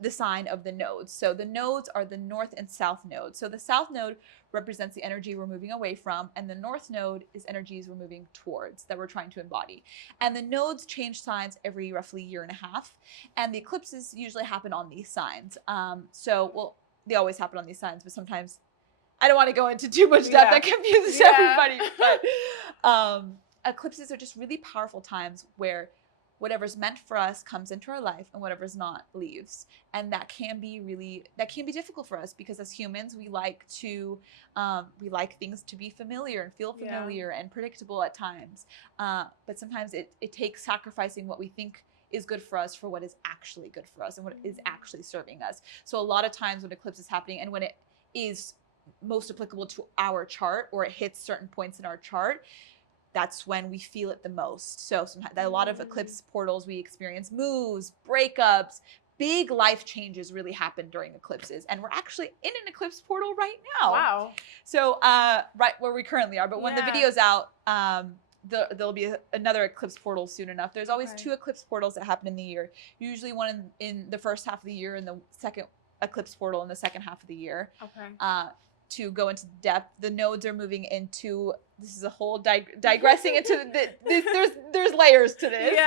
the sign of the nodes. So the nodes are the north and south nodes. So the south node represents the energy we're moving away from, and the north node is energies we're moving towards that we're trying to embody. And the nodes change signs every roughly year and a half, and the eclipses usually happen on these signs. They always happen on these signs, but sometimes I don't want to go into too much depth that confuses everybody. But eclipses are just really powerful times where whatever's meant for us comes into our life and whatever's not leaves. And that can be difficult for us because as humans, we like things to be familiar and feel familiar and predictable at times. But sometimes it takes sacrificing what we think is good for us for what is actually good for us and what is actually serving us. So a lot of times when eclipse is happening and when it is most applicable to our chart or it hits certain points in our chart, that's when we feel it the most. So a lot of eclipse portals we experience moves, breakups, big life changes really happen during eclipses. And we're actually in an eclipse portal right now. Wow. So right where we currently are. But when the video's out, there'll be another eclipse portal soon enough. There's always 2 eclipse portals that happen in the year. Usually one in the first half of the year and the second eclipse portal in the second half of the year. To go into depth, the nodes are moving into, this is a whole digressing into there's layers to this.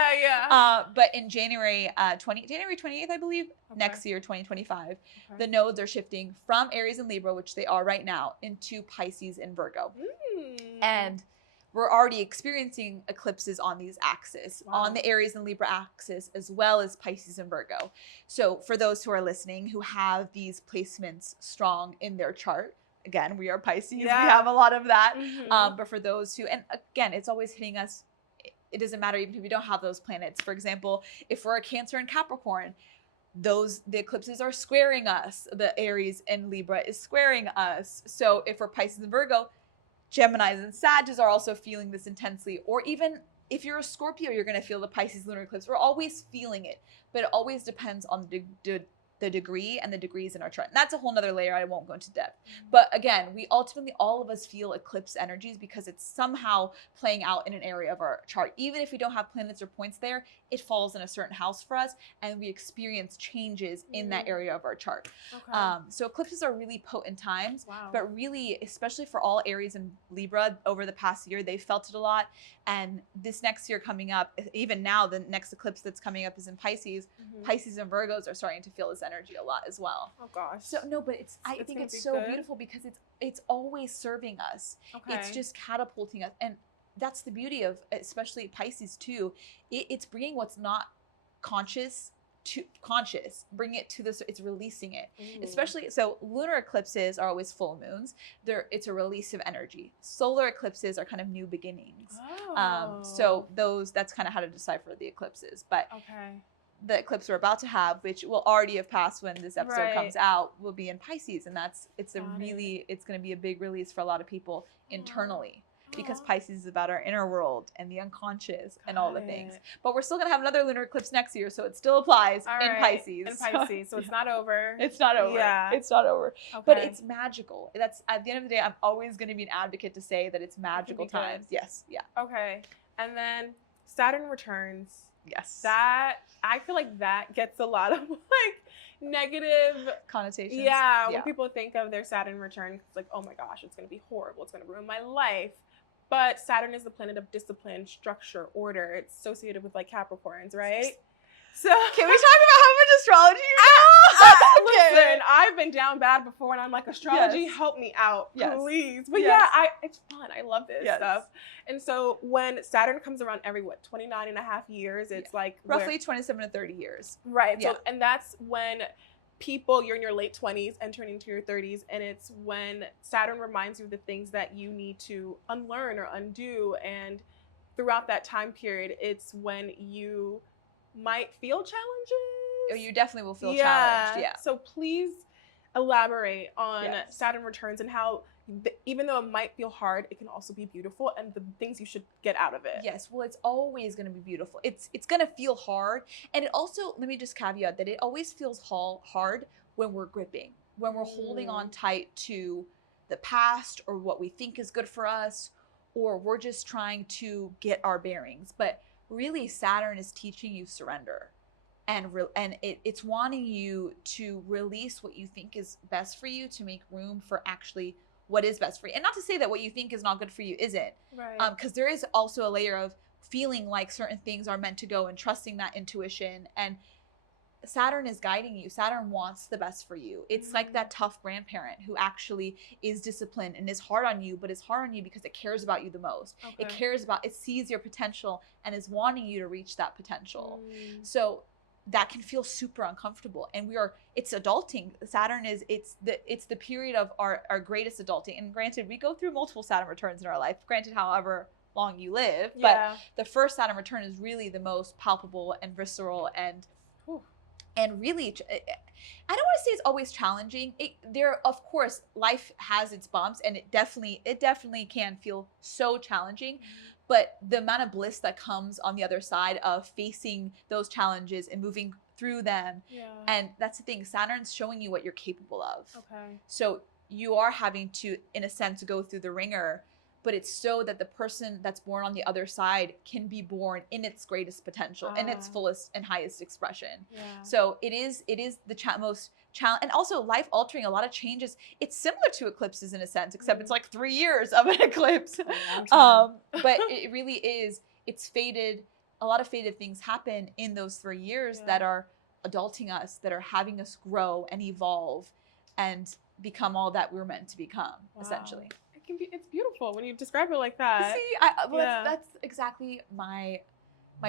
But in January 28th, I believe, next year, 2025, the nodes are shifting from Aries and Libra, which they are right now, into Pisces and Virgo. And we're already experiencing eclipses on these axes, on the Aries and Libra axis, as well as Pisces and Virgo. So for those who are listening who have these placements strong in their chart, again, we are Pisces, we have a lot of that. But for those who, and again, it's always hitting us it doesn't matter even if we don't have those planets. For example, if we're a Cancer and Capricorn, the eclipses are squaring us. The Aries and Libra is squaring us. So if we're Pisces and Virgo, Geminis and Sagittarius are also feeling this intensely. Or even if you're a Scorpio, you're going to feel the Pisces lunar eclipse. We're always feeling it, but it always depends on the degree and the degrees in our chart. And that's a whole nother layer. I won't go into depth. But again, we ultimately, all of us feel eclipse energies because it's somehow playing out in an area of our chart. Even if we don't have planets or points there, it falls in a certain house for us and we experience changes in that area of our chart. Okay. So eclipses are really potent times, Wow. but really, especially for all Aries and Libra over the past year, they felt it a lot. And this next year coming up, even now, the next eclipse that's coming up is in Pisces. Pisces and Virgos are starting to feel this energy a lot as well. Oh gosh. So no, but I think it's so beautiful because it's always serving us. Okay. It's just catapulting us, and that's the beauty of especially Pisces too. It's bringing what's not conscious to conscious, bring it to this. It's releasing it. Especially so, lunar eclipses are always full moons. It's a release of energy. Solar eclipses are kind of new beginnings. So that's kind of how to decipher the eclipses. But the eclipse we're about to have, which will already have passed when this episode comes out, will be in Pisces, and it's going to be a big release for a lot in people internally. Because Pisces is about our inner world and the unconscious and all the things. But we're still going to have another lunar eclipse next year, so it still applies in Pisces. In Pisces, so it's not over. It's not over. Yeah. It's not over. Okay. But it's magical. That's at the end of the day, I'm always going to be an advocate to say that it's magical times. Yes. Yeah. Okay. And then Saturn returns. Yes. That, I feel like that gets a lot of like negative connotations. Yeah. When people think of their Saturn return, it's like, oh my gosh, it's going to be horrible. It's going to ruin my life. But Saturn is the planet of discipline, structure, order. It's associated with like Capricorns, right? So can we talk about how much astrology you know? Listen, I've been down bad before and I'm like, astrology, help me out, please. But it's fun. I love this stuff. And so when Saturn comes around every, 29 and a half years, it's like roughly 27 to 30 years. Right. So, and that's when you're in your late 20s, entering into your 30s, and it's when Saturn reminds you of the things that you need to unlearn or undo. And throughout that time period, it's when you might feel challenges. Oh, you definitely will feel challenged. Yeah. So please elaborate on Saturn returns and how, even though it might feel hard, it can also be beautiful and the things you should get out of it. Yes. Well, it's always going to be beautiful. It's going to feel hard. And it also, let me just caveat that it always feels hard when we're gripping, when we're holding on tight to the past or what we think is good for us, or we're just trying to get our bearings. But really, Saturn is teaching you surrender. And it's wanting you to release what you think is best for you to make room for actually what is best for you. And not to say that what you think is not good for you isn't. Right. Because there is also a layer of feeling like certain things are meant to go and trusting that intuition. And Saturn is guiding you. Saturn wants the best for you. It's like that tough grandparent who actually is disciplined and is hard on you, but is hard on you because it cares about you the most. It sees your potential and is wanting you to reach that potential. So that can feel super uncomfortable. And it's adulting. Saturn it's the period of our greatest adulting. And granted, we go through multiple Saturn returns in our life, granted, however long you live, but the first Saturn return is really the most palpable and visceral and really, I don't want to say it's always challenging. Of course, life has its bumps, and it definitely can feel so challenging. But the amount of bliss that comes on the other side of facing those challenges and moving through them, and that's the thing. Saturn's showing you what you're capable of. Okay. So you are having to, in a sense, go through the ringer. But it's so that the person that's born on the other side can be born in its greatest potential, in its fullest and highest expression. Yeah. So it is the most challenge, and also life altering. A lot of changes. It's similar to eclipses in a sense, except it's like 3 years of an eclipse. But it really is. It's fated. A lot of fated things happen in those 3 years that are adulting us, that are having us grow and evolve, and become all that we're meant to become. Essentially. It's beautiful when you describe it like that. See, that's exactly my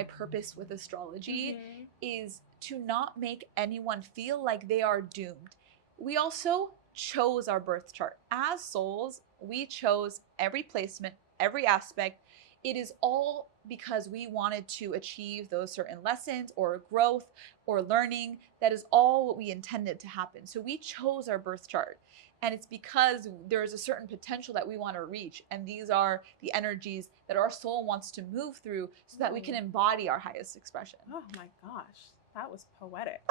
purpose with astrology, is to not make anyone feel like they are doomed. We also chose our birth chart. As souls, we chose every placement, every aspect. it is all because we wanted to achieve those certain lessons or growth or learning. That is all what we intended to happen. So we chose our birth chart. And it's because there is a certain potential that we want to reach. And these are the energies that our soul wants to move through so that we can embody our highest expression. Oh my gosh, that was poetic.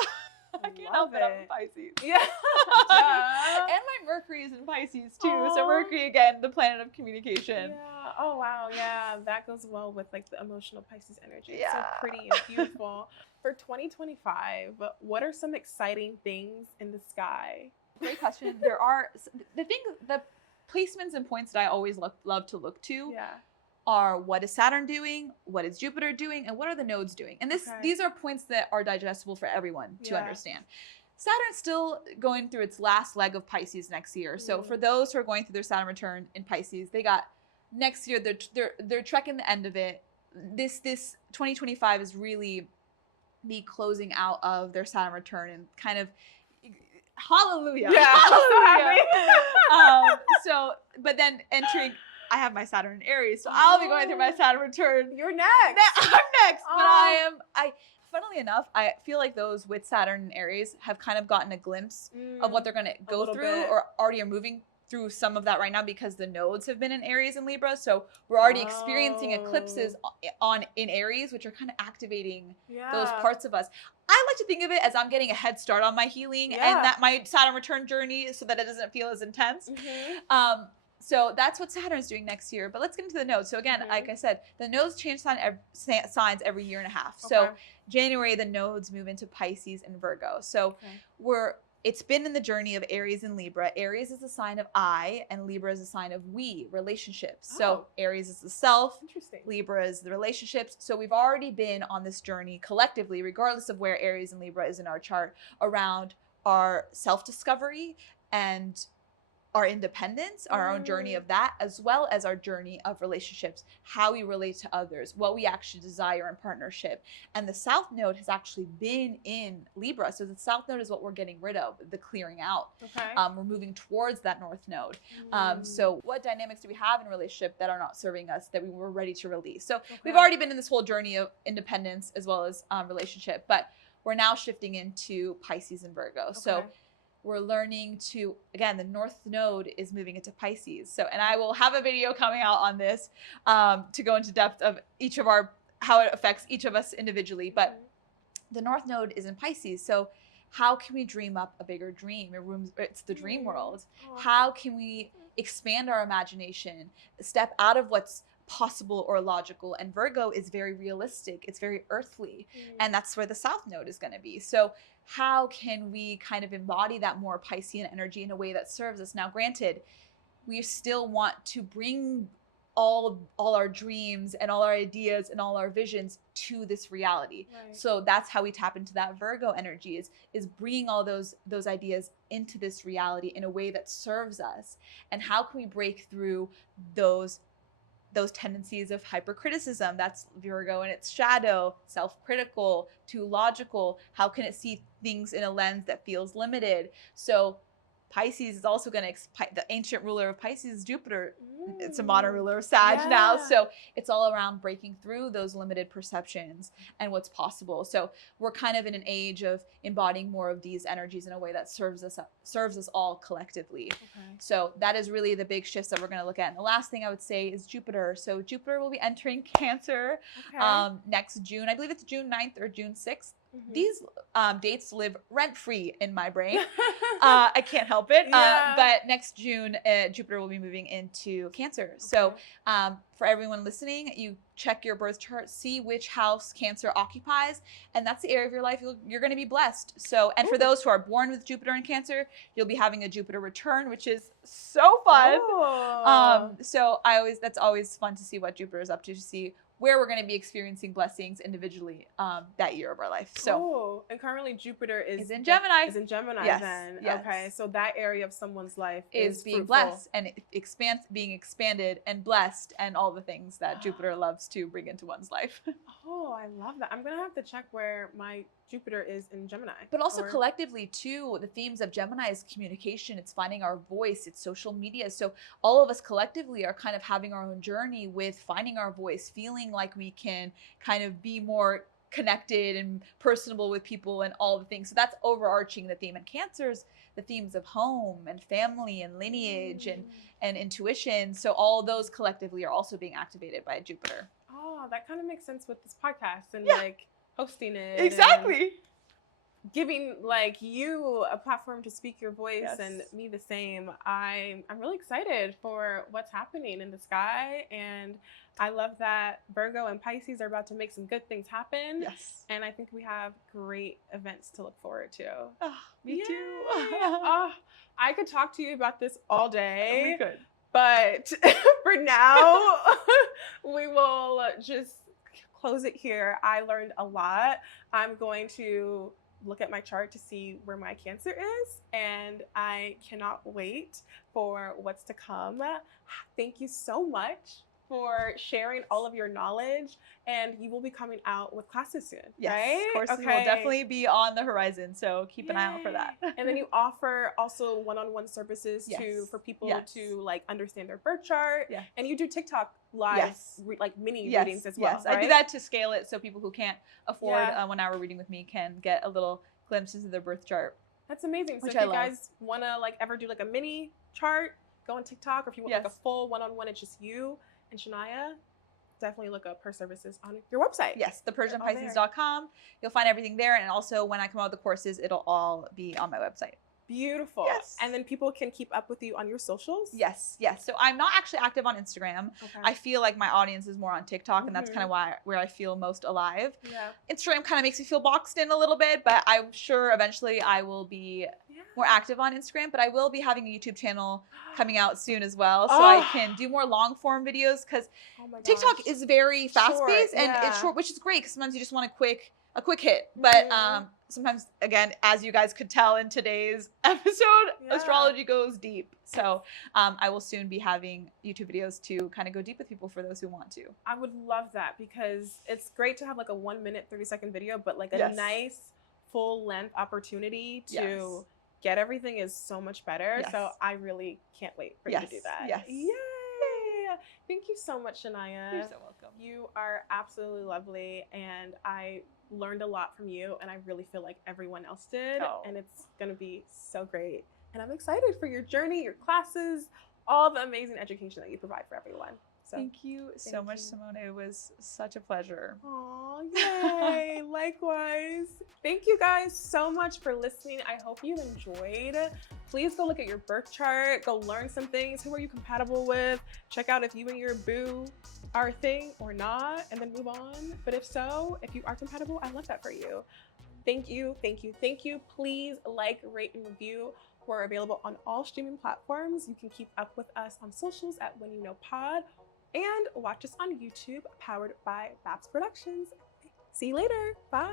I can't help it. I'm a Pisces. Yeah. And my Mercury is in Pisces too. Aww. So Mercury, again, the planet of communication. Yeah. Oh wow. Yeah. That goes well with like the emotional Pisces energy. Yeah. So pretty and beautiful. For 2025, what are some exciting things in the sky? Great question. There are the placements and points that I always love to look to. Yeah. Are what is Saturn doing, what is Jupiter doing, and what are the nodes doing? And these are points that are digestible for everyone to understand. Saturn's still going through its last leg of Pisces next year. So for those who are going through their Saturn return in Pisces, they got next year, they're trekking the end of it. This 2025 is really the closing out of their Saturn return and kind of hallelujah. Yeah. Hallelujah. But then entering, I have my Saturn in Aries, so I'll be going through my Saturn return. You're next. I'm next. But funnily enough, I feel like those with Saturn and Aries have kind of gotten a glimpse of what they're going to go through or already are moving through some of that right now because the nodes have been in Aries and Libra. So we're already experiencing eclipses in Aries, which are kind of activating those parts of us. I like to think of it as I'm getting a head start on my healing and that my Saturn return journey so that it doesn't feel as intense. So that's what Saturn's doing next year. But let's get into the nodes. So again, like I said, the nodes change signs every year and a half. So January, the nodes move into Pisces and Virgo. So it's been in the journey of Aries and Libra. Aries is a sign of I, and Libra is a sign of we, relationships. So Aries is the self, Libra is the relationships. So we've already been on this journey collectively, regardless of where Aries and Libra is in our chart, around our self-discovery and our independence, our own journey of that, as well as our journey of relationships, how we relate to others, what we actually desire in partnership. And the South Node has actually been in Libra. So the South Node is what we're getting rid of, the clearing out. We're moving towards that North Node. So what dynamics do we have in a relationship that are not serving us that we were ready to release? So we've already been in this whole journey of independence as well as relationship, but we're now shifting into Pisces and Virgo. So we're learning to, again, the North Node is moving into Pisces. So, and I will have a video coming out on this to go into depth of how it affects each of us individually. But the North Node is in Pisces. So how can we dream up a bigger dream? It's the dream world. How can we expand our imagination, step out of what's possible or logical? And Virgo is very realistic. It's very earthly. And that's where the South Node is going to be. So how can we kind of embody that more Piscean energy in a way that serves us? Now, granted, we still want to bring all our dreams and all our ideas and all our visions to this reality. So that's how we tap into that Virgo energy is bringing all those ideas into this reality in a way that serves us. And how can we break through those tendencies of hypercriticism? That's Virgo in its shadow, self-critical, too logical. How can it see things in a lens that feels limited? So Pisces is also going to, the ancient ruler of Pisces is Jupiter. It's a modern ruler of Sag now. So it's all around breaking through those limited perceptions and what's possible. So we're kind of in an age of embodying more of these energies in a way that serves us all collectively. So that is really the big shifts that we're going to look at. And the last thing I would say is Jupiter. So Jupiter will be entering Cancer next June. I believe it's June 9th or June 6th. These dates live rent-free in my brain. I can't help it. But next June, Jupiter will be moving into Cancer. So for everyone listening, you check your birth chart, see which house Cancer occupies, and that's the area of your life you're going to be blessed. So, and for those who are born with Jupiter in Cancer, you'll be having a Jupiter return, which is so fun. So that's always fun to see what Jupiter is up to see where we're going to be experiencing blessings individually that year of our life. So, and currently Jupiter is in Gemini. Yes. Then. Yes. Okay, so that area of someone's life is being fruitful. blessed and being expanded and blessed and all the things that Jupiter loves to bring into one's life. I love that. I'm gonna have to check where my Jupiter is in Gemini. But also collectively too, the themes of Gemini is communication, it's finding our voice, it's social media. So all of us collectively are kind of having our own journey with finding our voice, feeling like we can kind of be more connected and personable with people and all the things. So that's overarching the theme. And Cancer's the themes of home and family and lineage and intuition. So all those collectively are also being activated by Jupiter. Oh, that kind of makes sense with this podcast and like hosting it. Exactly. Giving like you a platform to speak your voice and me the same. I'm really excited for what's happening in the sky, and I love that Virgo and Pisces are about to make some good things happen. Yes. And I think we have great events to look forward to. Oh, me too. Oh, I could talk to you about this all day. We could. But for now, we will just close it here. I learned a lot. I'm going to look at my chart to see where my Cancer is, and I cannot wait for what's to come. Thank you so much for sharing all of your knowledge, and you will be coming out with classes soon, right? Courses will definitely be on the horizon, so keep an eye out for that. And then you offer also one-on-one services for people to like understand their birth chart, and you do TikTok live like mini readings as well. Yes, I do that to scale it so people who can't afford a 1 hour reading with me can get a little glimpse into their birth chart. That's amazing. So if you guys want to like ever do like a mini chart, go on TikTok, or if you want like a full one-on-one, it's just you and Shania, definitely look up her services on your website. Yes, the PersianPisces.com. You'll find everything there. And also when I come out with the courses, it'll all be on my website. Beautiful. Yes. And then people can keep up with you on your socials? Yes, yes. So I'm not actually active on Instagram. Okay. I feel like my audience is more on TikTok, and that's kind of where I feel most alive. Yeah. Instagram kind of makes me feel boxed in a little bit, but I'm sure eventually I will be more active on Instagram. But I will be having a YouTube channel coming out soon as well, so I can do more long form videos, because TikTok is very fast paced and it's short, which is great because sometimes you just want a quick hit. But sometimes, again, as you guys could tell in today's episode, astrology goes deep. So I will soon be having YouTube videos to kind of go deep with people for those who want to. I would love that, because it's great to have like a 1 minute, 30-second video, but like a nice full length opportunity to get everything is so much better. So I really can't wait for you to do that. Yes. Yay! Thank you so much, Shania. You're so welcome. You are absolutely lovely, and I learned a lot from you, and I really feel like everyone else did, and it's gonna be so great. And I'm excited for your journey, your classes, all the amazing education that you provide for everyone. So thank you so much, Simone. It was such a pleasure. Aw, yay! Likewise. Thank you guys so much for listening. I hope you enjoyed. Please go look at your birth chart. Go learn some things. Who are you compatible with? Check out if you and your boo are a thing or not, and then move on. But if so, if you are compatible, I love that for you. Thank you, thank you, thank you. Please like, rate, and review. We're available on all streaming platforms. You can keep up with us on socials at When You Know Pod, and watch us on YouTube, powered by Babs Productions. See you later. Bye.